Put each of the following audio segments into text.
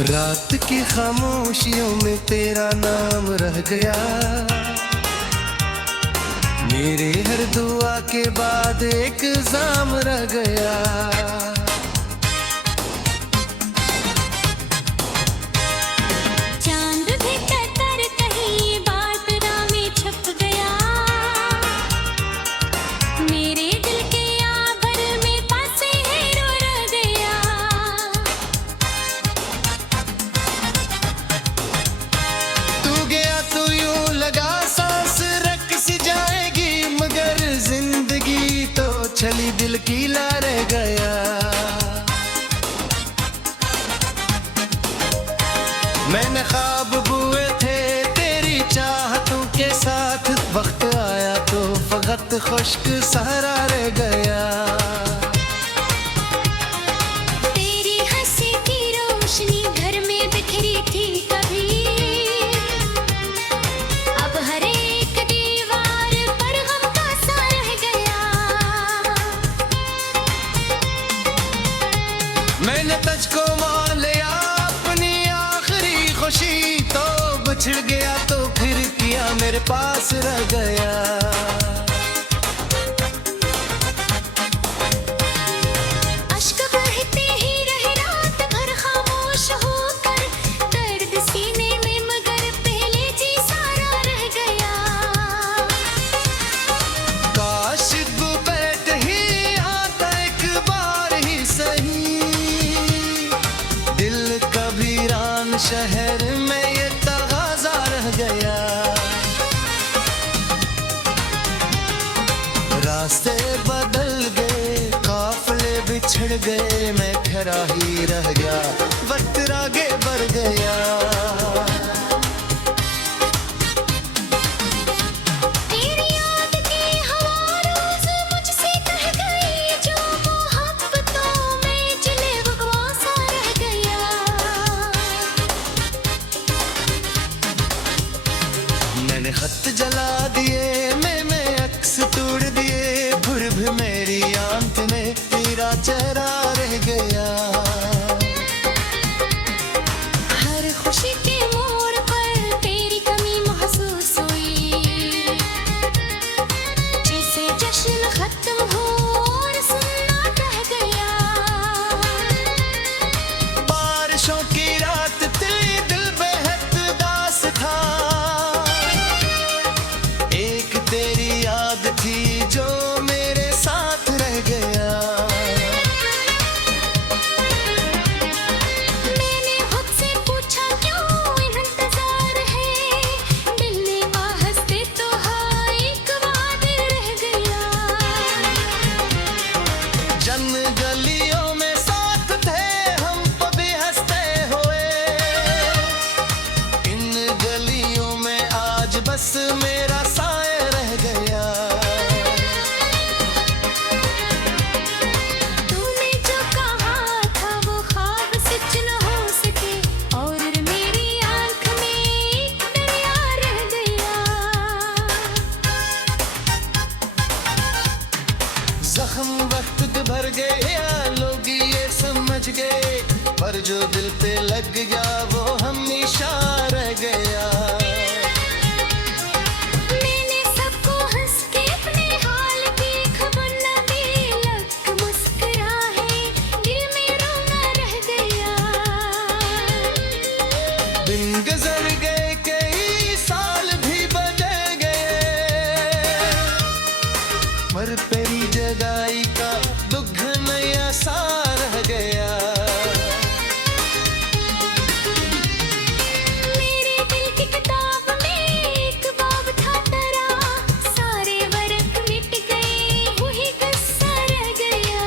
रात की खामोशियों में तेरा नाम रह गया। मेरे हर दुआ के बाद एक इल्जाम रह गया। चांद भी कहकर कहीं ये बात राह में छप गया। मेरे दिल के आभर में पासे हीरो रह गया। तू गया तो यूं लगा सांस रख सी जाएगी, मगर जिंदगी तो चली दिल की ला रह गया। मैंने ख्वाब बुए थे तेरी चाहतों के साथ, वक्त आया तो फकत खुश्क सहारा रह गया। तेरी हंसी की रोशनी घर में बिखरी थी कभी, अब हर एक दीवार पर गम का सा रह गया। मैंने तुझको मान लिया अपनी आखिरी खुशी, तो बिछड़ गया तो फिर किया मेरे पास रह गया। अश्क बहते ही रहे रात भर खामोश होकर, दर्द सीने में मगर पहले जी सारा रह गया। काश बैठ ही आता एक बार ही सही, दिल का वीरान शहर में ये तगाजा रह गया। रास्ते बदल गए, काफले बिछड़ गए, मैं ठहरा ही रह गया, वक्त आगे बढ़ गया। तेरी याद की हवा रोज मुझसे कह गई, जो मोहब्बतों में चले वक़्त सा रह गया। मैंने खत जला दिए, मैंने अक्स तोड़ दिए, फिर भी मेरी आंख में तेरा चेहरा रह गया। हर खुशी के मोड़ पर तेरी कमी महसूस हुई, जैसे जश्न खत्म हो और सन्नाटा रह गया। बारिशों की रात तेरे दिल बेहद उदास था, एक तेरी याद थी जो मेरे साथ रह गया। मैंने खुद से पूछा क्यों इंतजार है, दिल ने हंसते तो हाँ एक वादा रह गया। जन गलियों में साथ थे हम कभी हंसते हुए, इन गलियों में आज बस मेरा साया रह गया। तूने जो कहा था वो ख्वाब सच न हो सके, और मेरी आंख में एक दरिया रह गया। जख्म वक्त भर गया, लोग ये समझ गए, पर जो दिल पे लग गया वो हमेशा रह गया। मैंने सबको हंस के अपने हाल की खबर न दी, लग मुस्कुराए दिल में रोना रह गया। दिन गुजर गए, कई साल भी बदल गए, पर तेरी जदाई का दुख नया सा रह गया। मेरे दिल की किताब में एक बाब था तेरा, सारे वर्क मिट गए, वही किस्सा रह गया।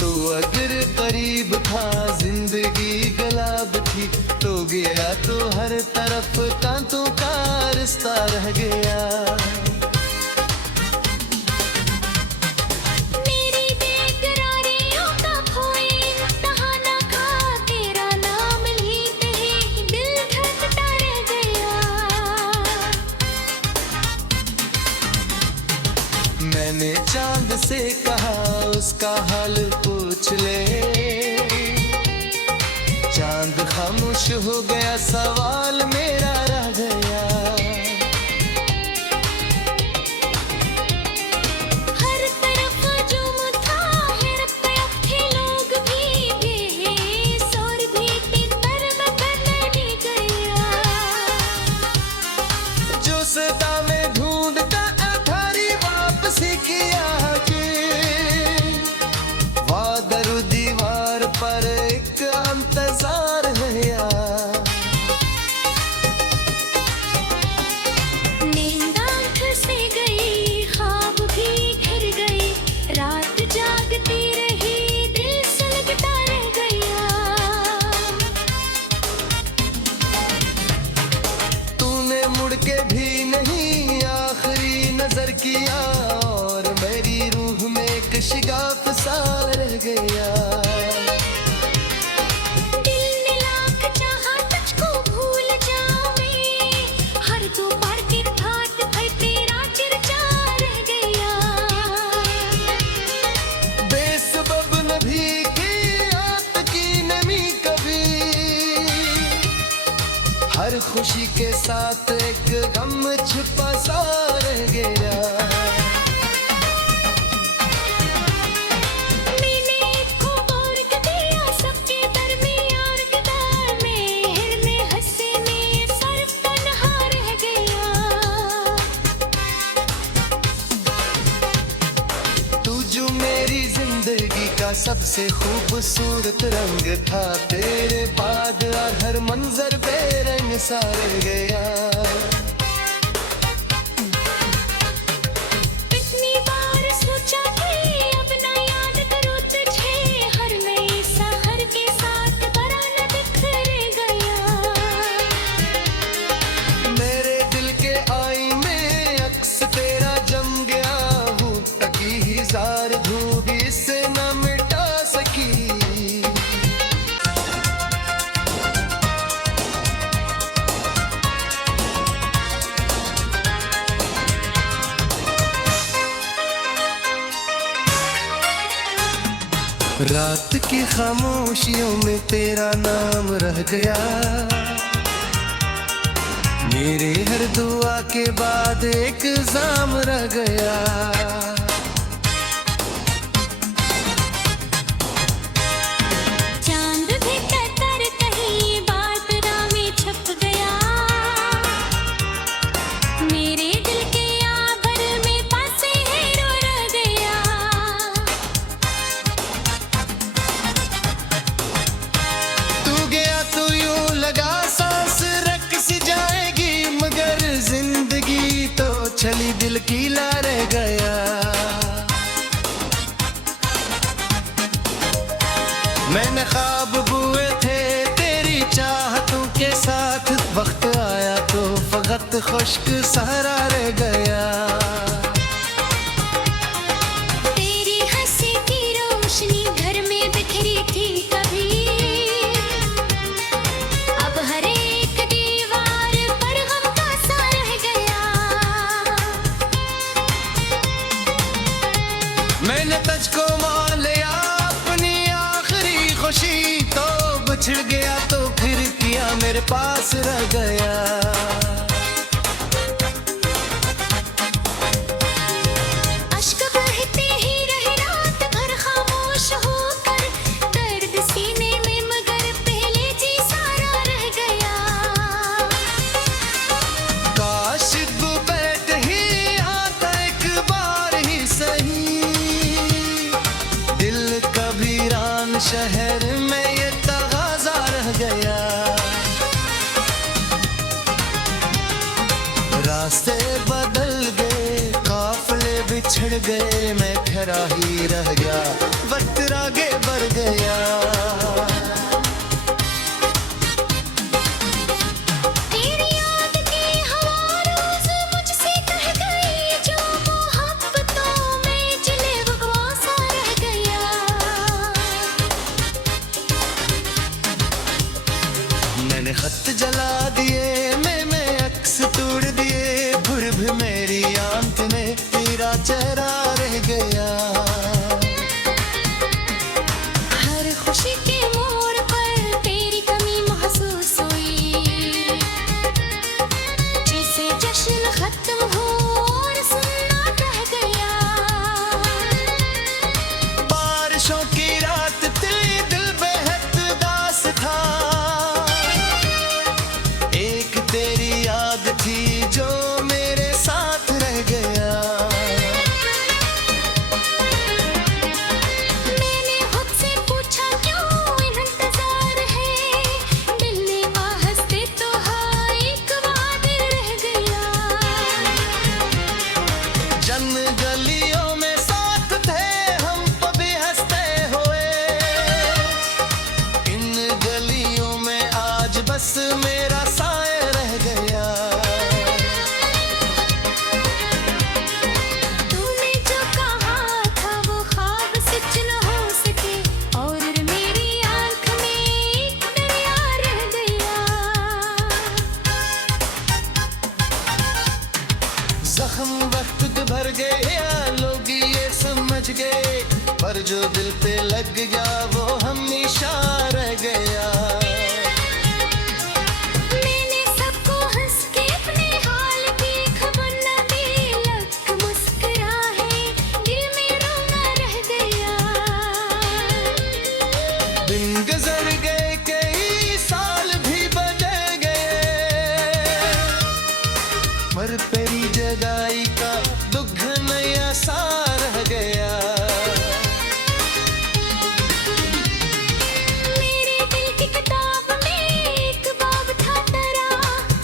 तू अगर करीब था जिंदगी गुलाब थी, तो गया तो हर तरफ कांतों का रिश्ता रह गया। मेरी बेकरारियों का कोई इम्तिहान न था, तेरा नाम लेते ही दिल धड़कता रह गया। मैंने चांद से कहा उसका हाल पूछ पूछ ले। चांद खामोश हो गया, सवाल मेरा रह गया। हर तरफ जुम था, हैरत अब थे लोग भी बेहिस और भी पर बदल गया। जो सदा में ढूंढता अठारी वापसी किया कि वादर दीवार पर एक इंतजार नया। नींद आँख से गई, ख्वाब भी घिर गए, रात जागती रही, दिल सुलगता रह गया। तूने मुड़ के भी नहीं आखिरी नजर किया और मेरी रूह में एक शिगाफ सा रह गया। दिल ने लाख चाहा तुझको भूल जाऊं मैं, हर दो बार के घाट पर तेरा चर्चा रह गया। बेसबब न भी की आत की नमी कभी, हर खुशी के साथ एक गम छुपा सा रह गया। मैंने खो और दिया सबके दरमियान कितार में, हिरने हंसे में सर्फ तन्हा रह गया। तू जो मेरी जिंदगी का सबसे खूबसूरत रंग था, तेरे बाद हर मंजर बेरंग सा रह गया। इतनी बार सोचा कि अब ना याद करूं तुझे, हर नई सहर के साथ बड़ा न बिखर गया। मेरे दिल के आईने अक्स तेरा जम गया हूँ, तकी ही जार धूप इससे न मिटा सकी। रात की खामोशियों में तेरा नाम रह गया। मेरे हर दुआ के बाद एक इल्जाम रह गया। चांद भी कतर कहीं बात राह में छप गया। मेरे दिल के आभर में पासे हीरो रह गया। तू गया तो यूं लगा सांस रक सी जाएगी, मगर जिंदगी तो चली दिल की ला रह गया। मैंने ख्वाब बुए थे तेरी चाहतों के साथ, वक्त आया तो फकत खुश्क सहारा रह गया। तेरी हंसी की रोशनी घर में बिखरी थी कभी, अब हर एक दीवार पर गम का सा रह गया। मैंने तुझको मान लिया अपनी आखिरी खुशी, तो बिछड़ गया तो फिर किया मेरे पास रह गया। अश्क बहते ही रहे रात भर खामोश होकर, दर्द सीने में मगर पहले जी सारा रह गया। काश तू बैठ ही आता एक बार ही सही, दिल कबीरान शहर में ये तगाजा रह गया। रास्ते बदल गए, काफले बिछड़ गए, मैं ठहरा ही रह गया, वक्त आगे बढ़ गया। तेरी याद की हवा रोज मुझसे कह गई, जो मोहब्बतों में जले भगवान सा रह गया। मैंने खत जला दिए, मैं अक्स तोड़ दिए, फिर भी मेरी आंख में तेरा चेहरा रह गया। पर जो दिल पे लग गया वो हमेशा रह गया। मैंने सबको हंस के अपने हाल की खबर न दी, लग मुस्कुराए दिल में रोना रह गया। दिन गुजर गए कई साल भी बदल गए, पर तेरी जुदाई का दुख नया सा रह गया। मेरे दिल की किताब में एक बाब था तेरा,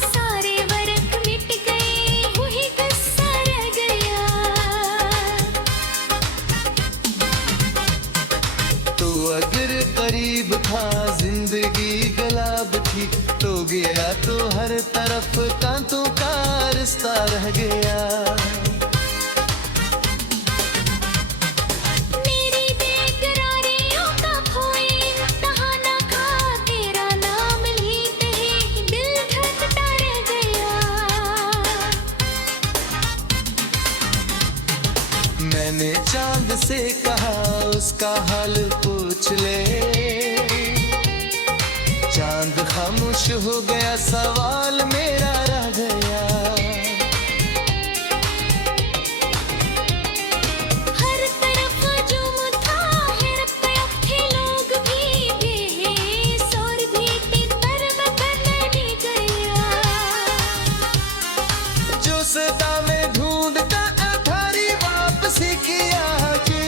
सारे वर्क मिट गए वही किस्सा रह गया। तू अगर करीब था जिंदगी गुलाब थी, तो गया तो हर तरफ कांतों का रिश्ता रह गया। मेरी बेकरारियों का कोई इम्तिहान न था, तेरा नाम लेते ही दिल धड़कता रह गया। मैंने चांद से कहा उसका हाल पूछ ले, चांद खामोश हो गया सवाल मेरा रह गया। हर तरफ जुम था हैरत पे अब थे लोग भी बेहिस और भीती पर बदल गया। जो सदा में ढूंढता अधारी वापसी किया कि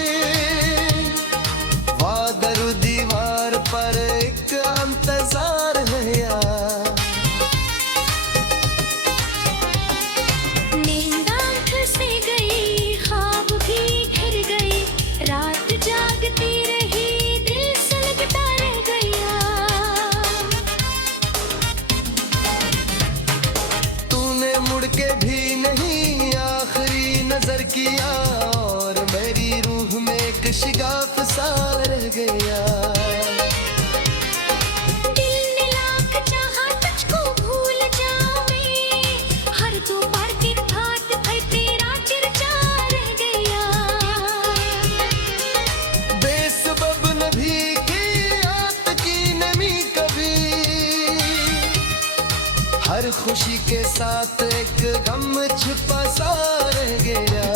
वादर दीवार पर एक इंतजार है। नींद आँख से गई ख्वाब भी घिर गए, रात जागती रही दिल सुलगता रह गया। तूने मुड़ के भी नहीं आखिरी नजर किया, और मेरी रूह में एक शिगाफ सा रह गया। दिल ने लाख चाहा तुझको भूल जाऊं मैं, हर दो बार के घाट पर तेरा चर्चा रह गया। बेसबब नभी की आत की नमी कभी, हर खुशी के साथ एक गम छुपा सा रह गया।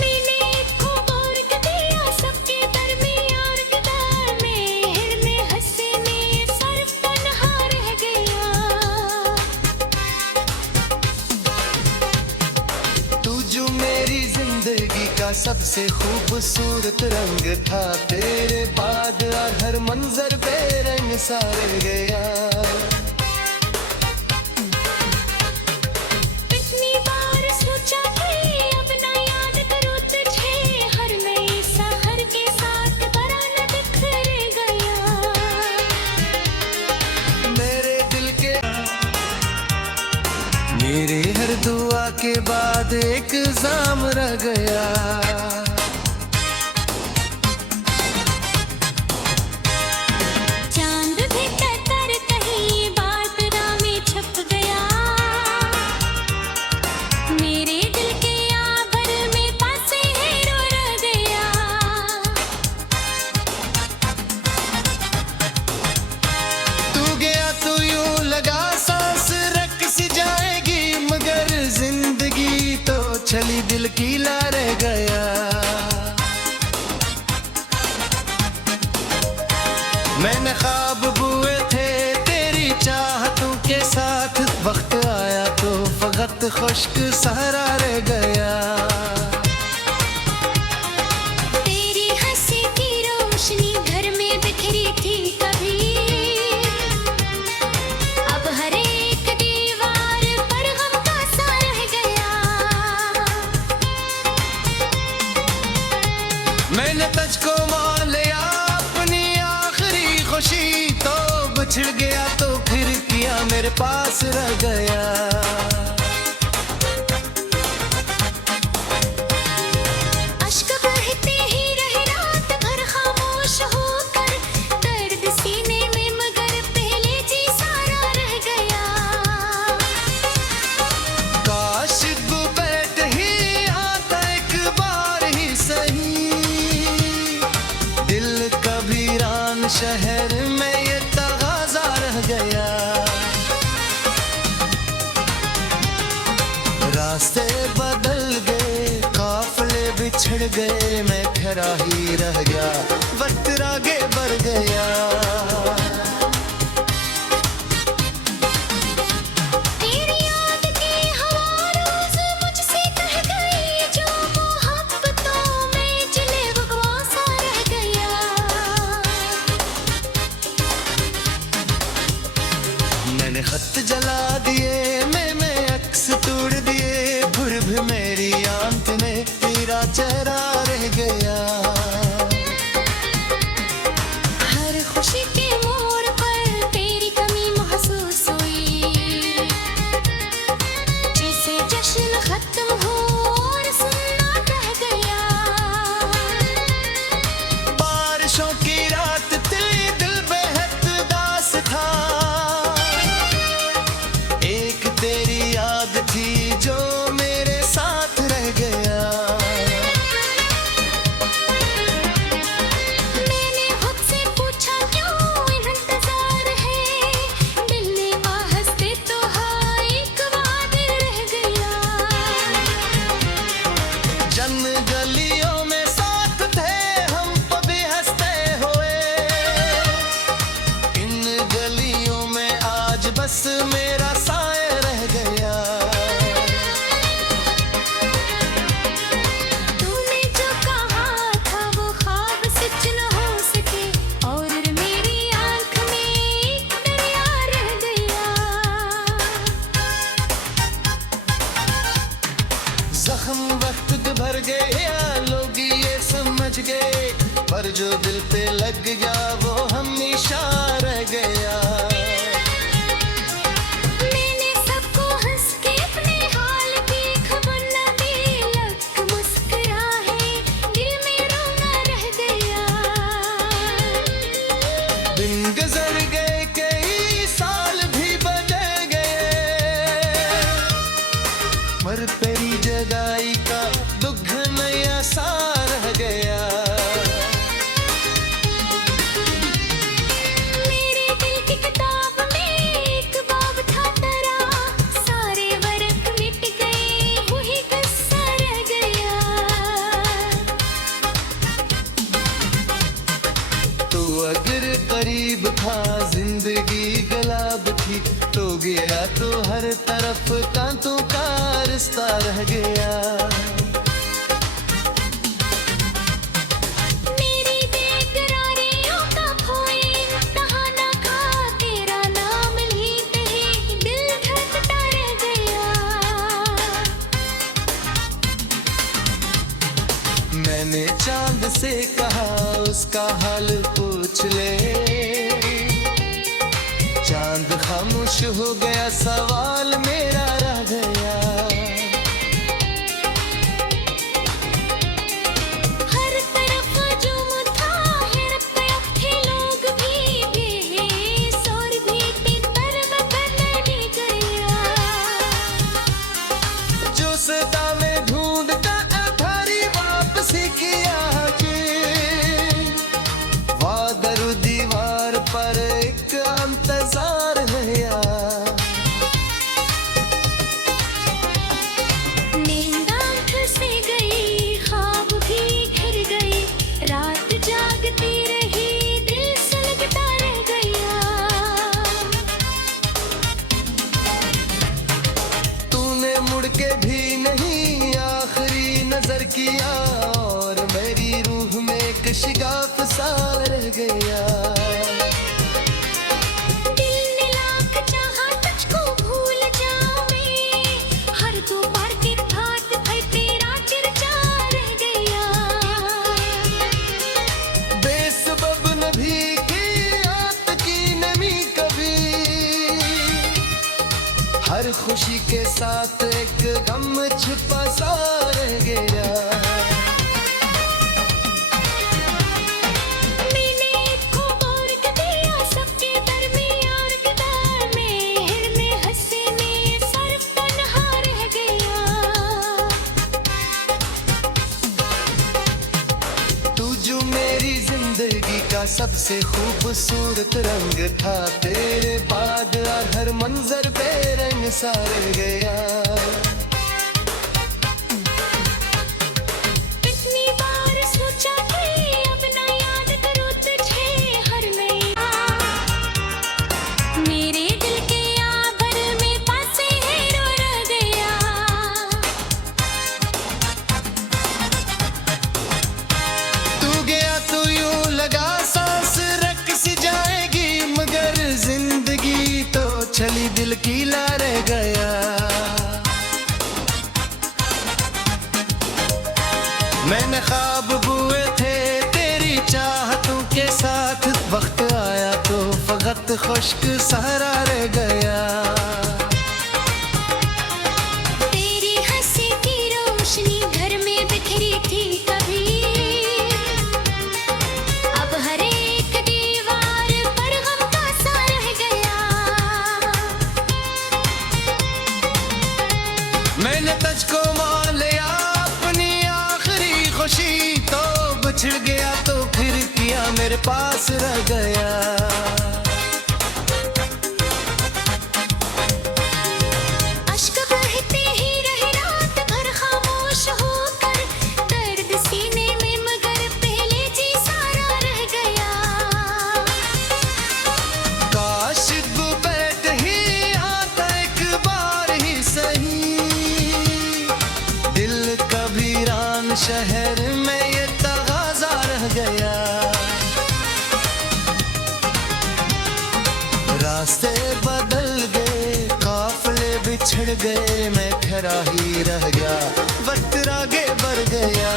मैंने एक और दिया सबके दरमियान किताब में हंसे में सर्फ तन्हा रह गया। तू जो मेरी जिंदगी का सबसे खूबसूरत रंग था, तेरे बाद हर मंजर बेरंग सा रह गया। इतनी बार सोचा कि अब ना याद करूं तुझे, हर नए सहर के साथ बराना बिखर गया। मेरे दिल के मेरे हर दुआ के बाद एक जाम रह गया। चांद भी कतर कहीं बात में छप गया, मेरे दिल के आभर में पासे हीरो रह गया। तू गया तो यूं लगा सांस रक सी जाएगी, मगर जिंदगी तो चली दिल की ला रह गया। मैंने ख्वाब बुए थे तेरी चाहतों के साथ, वक्त आया तो फकत खुश्क सहारा रह गया। तेरी हंसी की रोशनी घर में बिखरी थी कभी, अब हर एक दीवार पर गम का सा रह गया। मैंने तुझको मान लिया अपनी आखिरी खुशी, तो बिछड़ गया तो फिर किया मेरे पास रह गया। अश्क बहते ही रहे रात भर खामोश होकर, दर्द सीने में मगर पहले जी सारा रह गया। काश बैठ ही आता शहर में ये तगाजा रह गया। रास्ते बदल गए, काफले बिछड़ गए, मैं खड़ा ही रह गया, वक्त आगे बढ़ गया। तेरी याद की हवा रोज मुझसे कह गई, जो मोहब्बतों में चले बकवासा रह गया। मैंने खत जला दिए, मैं अक्स तोड़ दिए, भुर भी मेरी आंत में तेरा चेहरा रह गया। हर खुशी के मोड़ पर तेरी कमी महसूस हुई, जैसे जश्न खत्म हो और सन्नाटा रह गया। बारिशों की रात थी, दिल बेहद उदास था, एक तेरी याद थी जो मेरे साथ रह गया। मैंने खुद से पूछा क्यों इंतजार है, दिल ने हंसते तो हाँ एक वादा रह गया। जन गलियों में साथ थे हम कभी हंसते हुए, इन गलियों में आज बस मेरा साया रह गया। तूने जो कहा था वो ख्वाब सच न हो सके, और मेरी आँख में एक दरिया रह गया। जख्म वक्त के भर गया, लोग ये समझ गए, पर जो दिल पे लग गया वो हमेशा रह गया। मैंने सबको हंस के अपने हाल की खबर न दी, लग मुस्कुराए दिल में रोना रह गया। दिन गुजर गए, कई साल भी बदल गए, मर तेरी जगाई का दुख नया सा रह गया। मेरे दिल की किताब में एक बाब था तेरा, सारे वर्क मिट गए, वही किस्सा रह गया। तू अगर करीब था, जिंदगी गुलाब थी, तो गया तो हर तरफ कांतों का रिश्ता रह गया। मेरी बेकरारियों का कोई इम्तिहान न था, तेरा नाम लेते ही दिल धड़कता रह गया। मैंने चांद से कहा उसका हाल पूछ ले, चांद खामोश हो गया, सवाल मेरा रह गया। हर तरफ जुम था, हर तरफ थे लोग भी बेसौर भी तितर बदल गया। जो सदा में ढूंढता थारी वापसी किया कि वादर दीवार पर एक इंतजार गया। नींद आँख से गई, ख्वाब भी घिर गए, रात जागती रही, दिल सुलगता रह गया। तूने मुड़ के भी नहीं आखिरी नजर किया, और मेरी रूह में एक शिगाफ सा रह गया। दिल ने लाख चाहा तुझको भूल जाऊं मैं, हर दो बार के भात भर तेरा चर्चा रह गया। बेसबब नभी की आत की नमी कभी, हर खुशी के साथ एक गम छुपा सा रह गया। मैंने एक को और दिया, सबके दरमियान कितार में हिर में हंसे में सर्फ तन्हा रह गया। तू जो मेरी जिंदगी का का सबसे खूबसूरत रंग था, तेरे बाद हर मंजर पे रंग सार गया। कितनी बार सोचा कि अब ना याद करूं तुझे हर नई मेरे दिल के आभर में पासे है रो रह गया। तू गया तो यूं लगा सांस रख सी जाएगी, मगर जिंदगी तो चली दिल की ला रह गया। मैंने ख्वाब बुए थे तेरी चाहतों के साथ, वक्त आया तो फकत खुश्क सहारा रह गया। तेरी हंसी की रोशनी घर में बिखरी थी कभी, अब हर एक दीवार पर गम का सा रह गया। मैंने तुझको मान लिया अपनी आखिरी खुशी, तो बिछड़ गया तो फिर किया मेरे पास रह गया। अश्क बहते ही रहे रात भर खामोश होकर, दर्द सीने में मगर पहले जी सारा रह गया। काश तू बैठ ही आता एक बार ही सही, दिल का वीरान शहर में ये तगाजा रह गया। रास्ते बदल गए, काफले बिछड़ गए, मैं ठहरा ही रह गया, वक्त आगे बढ़ गया।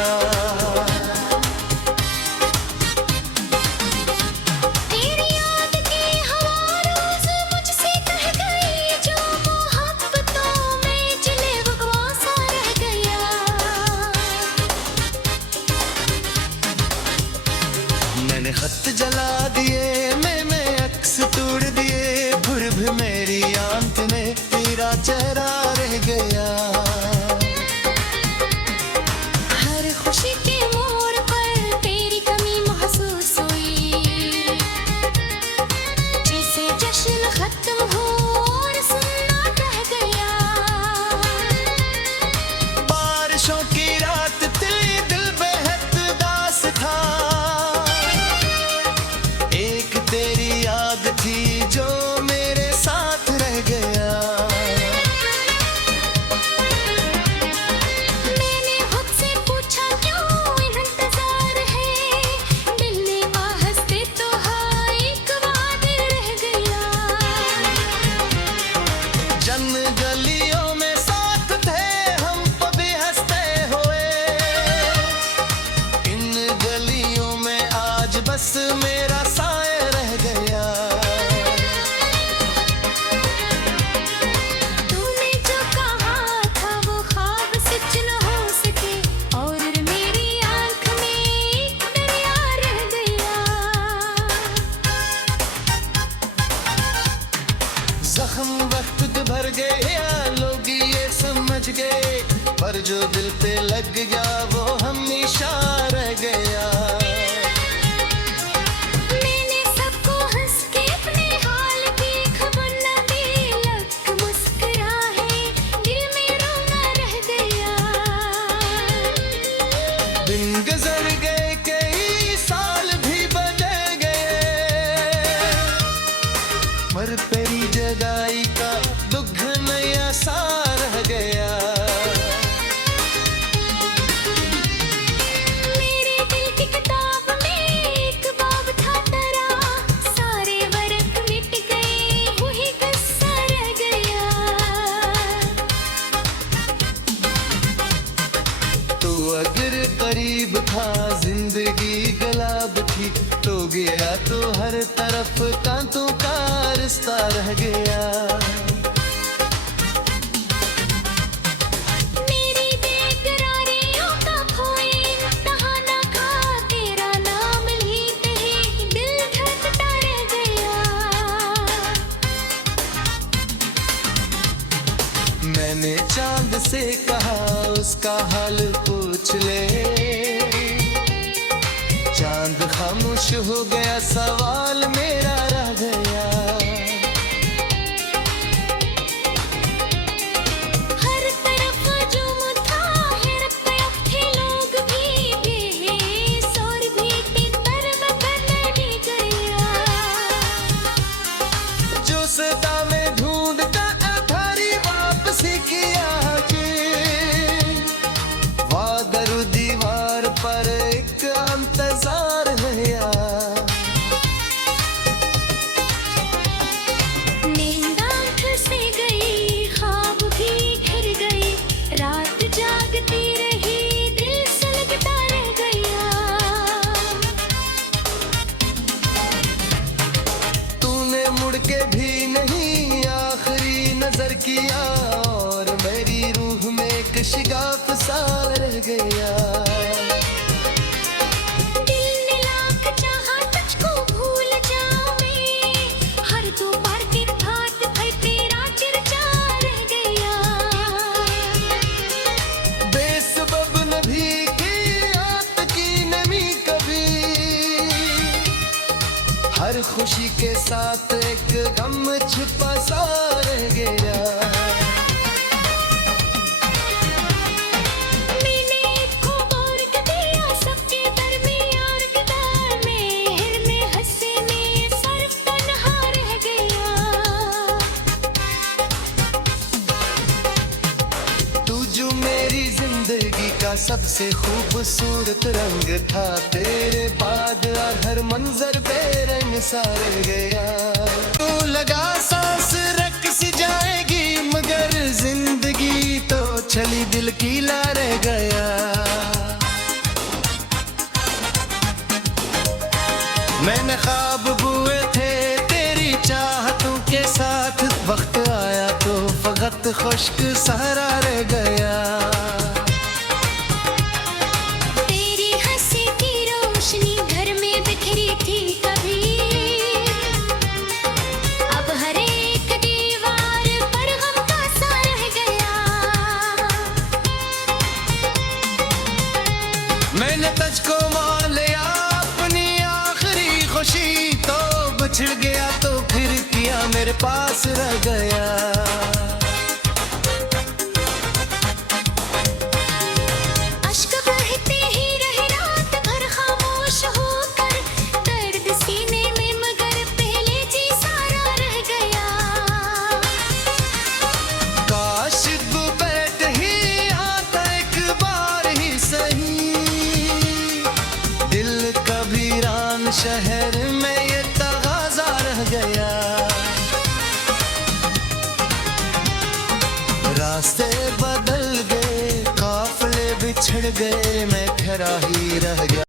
तेरी याद की हवा रोज मुझसे कह गई, जो मोहब्बतों में चले भगवान सा रह गया। मैंने खत जला दिए, मैंने अक्स तोड़ दिए, फिर भी मेरी आंख में तेरा चेहरा रह गया। हर खुशी के मोड़ पर तेरी कमी महसूस हुई, जैसे जश्न खत्म हो और सन्नाटा रह गया। बारिशों की रात दिल बेहद दास था, एक तेरी याद थी जो मेरे साथ रह गया। मैंने खुद से पूछा क्यों इंतजार है, दिल ने हंसते तो हाँ एक वादे रह गया। जन गलियों में साथ थे हम कभी हंसते हुए, इन गलियों में आज बस मेरा साया रह गया। तूने जो कहा था वो ख्वाब सच न हो सके, और मेरी आंख में एक दरिया रह गया। जख्म वक्त भर गया, लोग ये समझ गए, पर जो दिल पे लग गया वो हमेशा रह गया। मैंने सबको हंस के अपने हाल की खबर न दी, लग मुस्कुराए दिल में रोना रह गया। दिन गुजर गए, कई साल भी बदल गए, पर तेरी जदाई का दुख नया सा रह गया। मेरे दिल की किताब में एक बाब था तेरा, सारे वर्क मिट गए, वही किस्सा रह गया। तो अगर करीब था जिंदगी गुलाब थी, तो गया तो हर तरफ कांतों का रिश्ता रह गया। मेरी बेकरारियों का कोई इम्तिहान न था, तेरा नाम लेते ही दिल धड़कता रह गया। मैंने चांद से कहा उसका हाल पूछ ले, चांद चांद खामोश हो गया, सवाल मेरा रह गया। हर तरफ जुम था, हैरत पे अब थे लोग भी बेहिस और भी तर बदल गया। जो सदा में ढूंढता अधारी वापसी किया कि वादर दीवार पर एक इंतजार है यार। नींद आँख से गई, ख्वाब भी घिर गए, रात जागती रही, दिल सुलगता रह गया। तूने मुड़ के भी नहीं आखिरी नजर किया और मेरी रूह में एक शिगाफ सा रह गया। दिल ने लाख चाहा तुझको भूल जाऊं मैं, हर दो बार दिन घाट पर तेरा चर्चा रह गया। बेसबब न भी की आत की नमी कभी, हर खुशी के साथ एक गम छुपा सा रह गया। मैंने खो और दिया सबके दरमियान किताब में, हिरने हंसे में सर्फ तन्हा रह गया। तू जो मेरी जिंदगी का सबसे खूबसूरत रंग था, तेरे बाद हर मंजर बेरंग सा रह गया। तू लगा सांस रख सी जाएगी, मगर जिंदगी तो चली दिल की ला रह गया। मैंने ख्वाब बुए थे तेरी चाहतों के साथ, वक्त आया तो फकत खुश्क सहारा रह गया। तेरी हंसी की रोशनी घर में बिखरी थी कभी, अब हर एक दीवार पर गम का सा रह गया। मैंने तुझको मान लिया अपनी आखिरी खुशी, तो बिछड़ गया तो फिर किया मेरे पास रह गया। अश्क बहते ही रहे रात भर खामोश होकर, दर्द सीने में मगर पहले जी सारा रह गया। काश वो बैठ ही आता एक बार ही सही, दिल का वीरान शहर में ये तगाजा रह गया। रास्ते बदल गए, काफले बिछड़ गए, मैं खरा ही रह गया।